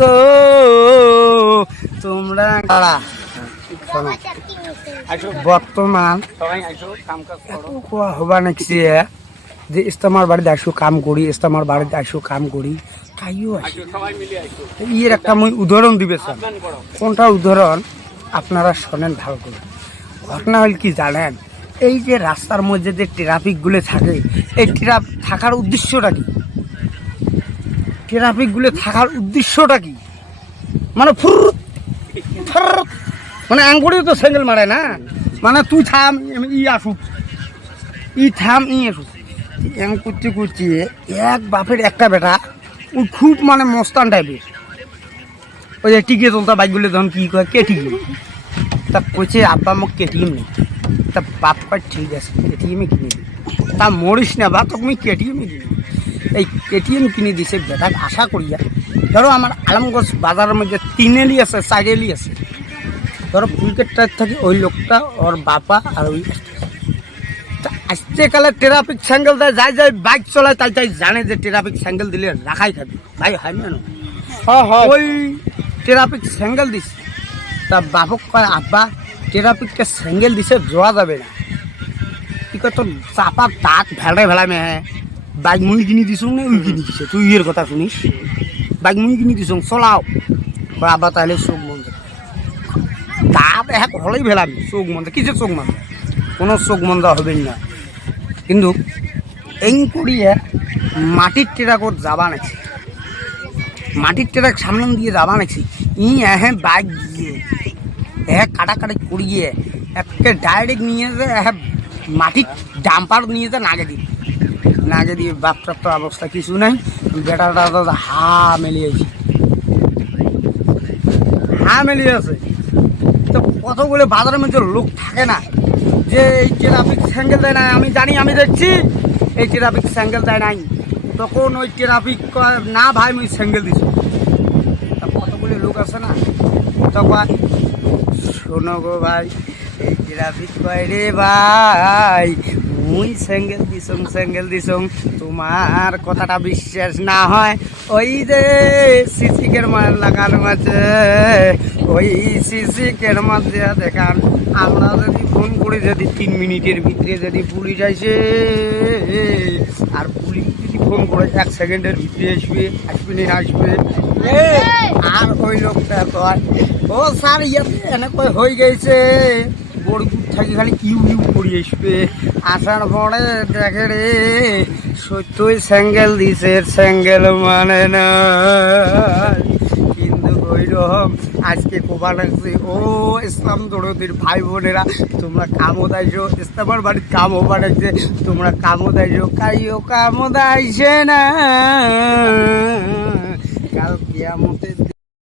গো তোমরা বর্তমান হবা নাকি যে ইস্তামার বাড়িতে আসো কাম করি, ইস্তামার বাড়িতে আসো কাম করি, তাইও এর একটা মই উদাহরণ দিবে স্যার। কোনটা উদাহরণ আপনারা শোনেন ভালো করে। ঘটনা হল কি জানেন, এই যে রাস্তার মধ্যে যে ট্রাফিকগুলো থাকে, এই থাকার উদ্দেশ্যটা কি? ট্রাফিকগুলো থাকার উদ্দেশ্যটা কি? মানে মানে আঙ্গুড়িও তো স্যাঙ্গেল মারে না, মানে তুই থাম ই আসুক, ই থাম ই আসুক, এম করতে করতে এক বাপের একটা বেটা ওই খুব মানে মস্তান টাইপের, ওই যে টিকে চলতা বাইকগুলো যখন কি কয় কেটিএম, তা কইছে আব্বা মোক কেটিএম নেই। তা বাপ কয় ঠিক আছে কেটিএমই কিনে দিই। তা মরিস না বা তোকে আমি কেটিএমই কিনে দিই। এই কেটিএম কিনে দিছে বেটাকে আশা করিয়া। ধরো আমার আলমগঞ্জ বাজারের মধ্যে 3 এলি আছে 4 এলি আছে, ধরো ফুলকেটটার থেকে ওই লোকটা ওর বাপা আর ওই আসতে কালে ট্রাফিক স্যাঙ্গেল দেয়, যাই যাই বাইক চলায় তাই তাই জানে যে ট্রাফিক স্যাঙ্গেল দিলে রাখাই থাকবে ভাই, হয় না? ওই ট্রাফিক স্যাঙ্গেল দিছে, তা বাপক কয় আব্বা ট্রাফিককে স্যাঙ্গেল দিছে যাওয়া যাবে না। কি কয় তোর চাপা দাঁত ভেড়াই ভেড়াই মেহে, বাইক মুই কিনি দিছ না ওই কিনি দিছে, তুই এর কথা শুনিস? বাইক মুই কিনি দিছ চলাও। আব্বা তাহলে চোখ বন্ধ, দাঁত এক হলেই ভেলাবি চোখ বন্ধ, কিছু চোখ বন্ধ, কোনো চোখ বন্ধ হবে না। কিন্তু এই করিয়ে মাটির ট্রাকত যাবা নাকি, মাটির ট্রাক সামনে দিয়ে যাবা নাকি, হ্যাঁ বাইক দিয়ে হ্যাঁ কাটাকাটি করিয়ে একে ডাইরেক্ট নিয়ে যে হ্যাঁ মাটির ডাম্পার নিয়ে যে নাগে দিয়ে বাপটার তো অবস্থা কিছু নাই। বেটাটা হা মেলিয়েছে, আছে। তো কতগুলো বাজারের মধ্যে লোক থাকে না যে এই ট্রাফিক স্যাঙ্গেল দেয় না, আমি জানি আমি দেখছি এই ট্রাফিক স্যাঙ্গেল দেয় নাই, তখন ওই ট্রাফিক না ভাই আমি স্যাঙ্গেল দিছি। কতগুলো লোক আছে না, তখন শোনো গো ভাই এই ট্রাফিক কয় রে ভাই মুই স্যাঙ্গেল দিছং, তোমার কথাটা বিশ্বাস না হয় ওই যে সিসি ক্যামেরা লাগানো আছে, ওই সিসি ক্যামেরা দেখান। আমরা যদি ফোন করে যদি 3 মিনিটের ভিতরে যদি পুলিশ আসে, আর পুলিশ যদি ফোন করে 1 সেকেন্ডের ভিতরে আসবে, আর ওই লোকটা কয় ও স্যার ইয়াতে এনেকৈ হয়ে গেছে, বড়গুড় থাকি খালি ইউ করে আসবে। আসার পরে দেখে রে সত্যই স্যাঙ্গেল দিছে, স্যাঙ্গেল মানে না। কিন্তু ওই রকম আজকে কোবা লাগছে ও ইসলাম দরদির ভাই বোনেরা, তোমরা কামও দাইছো, ইসলামের বাড়ির কামও বানাইছে, তোমরা কামও দাইছো, কাইও কামও দাইছে না, কাল কিয়ামত